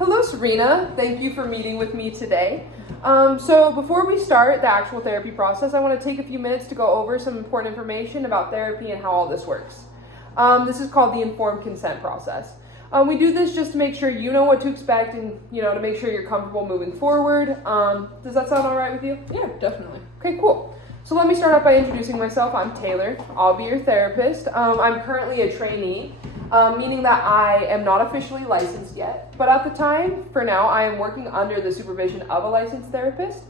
Hello, Serena. Thank you for meeting with me today. So before we start the actual therapy process, I want to take a few minutes to go over some important information about therapy and how all this works. This is called the informed consent process. We do this just to make sure you know what to expect and, to make sure you're comfortable moving forward. Does that sound all right with you? Yeah, definitely. Okay, cool. So let me start off by introducing myself. I'm Taylor. I'll be your therapist. I'm currently a trainee, meaning that I am not officially licensed yet. But at the time, for now, I am working under the supervision of a licensed therapist.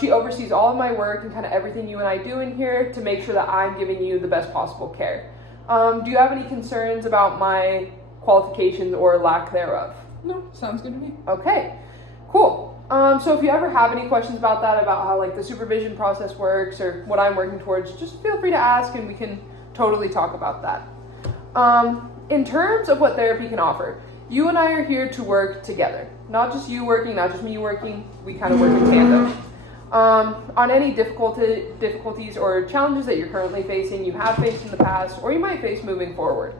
She oversees all of my work and kind of everything you and I do in here to make sure that I'm giving you the best possible care. Do you have any concerns about my qualifications or lack thereof? No, sounds good to me. Okay, cool. So if you ever have any questions about that, about how the supervision process works or what I'm working towards, just feel free to ask and we can totally talk about that. In terms of what therapy can offer, you and I are here to work together. Not just you working, not just me working, we kind of work in tandem. On any difficulties or challenges that you're currently facing, you have faced in the past, or you might face moving forward.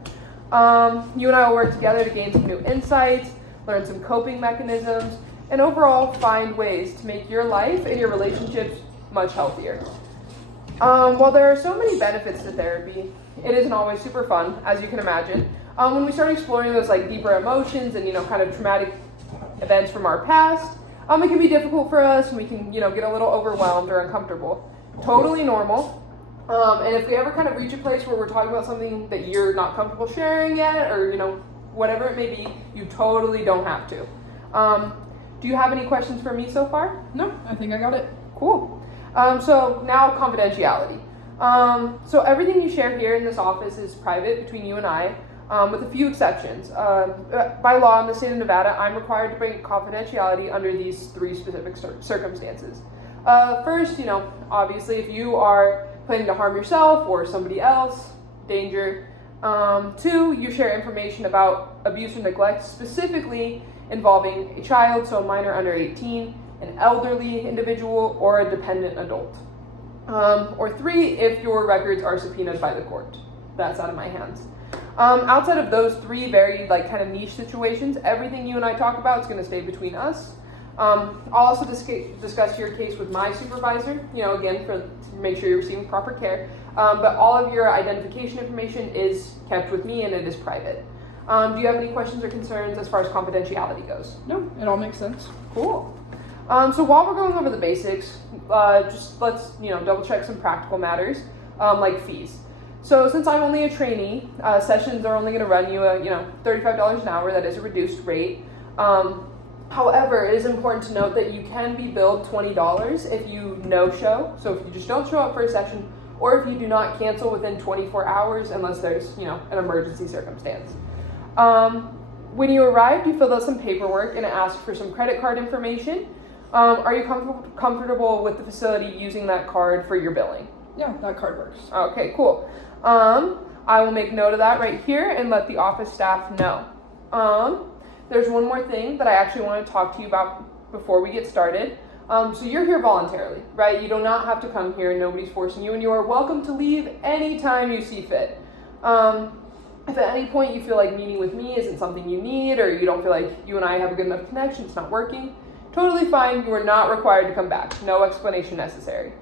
You and I will work together to gain some new insights, learn some coping mechanisms, and overall find ways to make your life and your relationships much healthier. While there are so many benefits to therapy, it isn't always super fun, as you can imagine. When we start exploring those deeper emotions and kind of traumatic events from our past, it can be difficult for us and we can get a little overwhelmed or uncomfortable. Totally normal. And if we ever kind of reach a place where we're talking about something that you're not comfortable sharing yet, or whatever it may be, you totally don't have to. Do you have any questions for me so far? No, I think I got it. Cool. So now confidentiality. So everything you share here in this office is private between you and I, with a few exceptions. By law in the state of Nevada, I'm required to bring confidentiality under these three specific circumstances. First, obviously if you are planning to harm yourself or somebody else, danger. Two, you share information about abuse or neglect, specifically involving a child, so a minor under 18, an elderly individual, or a dependent adult. Or three, if your records are subpoenaed by the court. That's out of my hands. Outside of those three very kind of niche situations, everything you and I talk about is going to stay between us. I'll also discuss your case with my supervisor, again, to make sure you're receiving proper care. But all of your identification information is kept with me and it is private. Do you have any questions or concerns as far as confidentiality goes? No, it all makes sense. Cool. So while we're going over the basics, just let's double check some practical matters, like fees. So since I'm only a trainee, sessions are only going to run you $35 an hour. That is a reduced rate. However, it is important to note that you can be billed $20 if you no-show. So if you just don't show up for a session, or if you do not cancel within 24 hours, unless there's an emergency circumstance. When you arrived, you filled out some paperwork and it asked for some credit card information. Are you comfortable with the facility using that card for your billing? Yeah, that card works. Okay, cool. I will make note of that right here and let the office staff know. There's one more thing that I actually want to talk to you about before we get started. So you're here voluntarily, right? You do not have to come here. Nobody's forcing you, and you are welcome to leave anytime you see fit. If at any point you feel like meeting with me isn't something you need, or you don't feel like you and I have a good enough connection, it's not working, totally fine. You are not required to come back. No explanation necessary.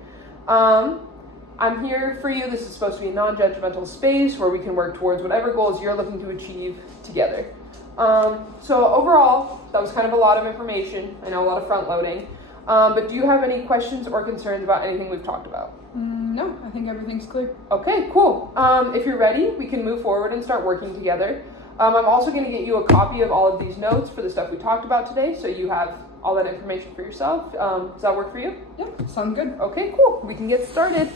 I'm here for you. This is supposed to be a non-judgmental space where we can work towards whatever goals you're looking to achieve together. So overall, that was kind of a lot of information. I know a lot of front loading. But do you have any questions or concerns about anything we've talked about? No, I think everything's clear. Okay, cool. If you're ready, we can move forward and start working together. I'm also going to get you a copy of all of these notes for the stuff we talked about today, so you have all that information for yourself. Does that work for you? Yeah, sounds good. Okay, cool. We can get started.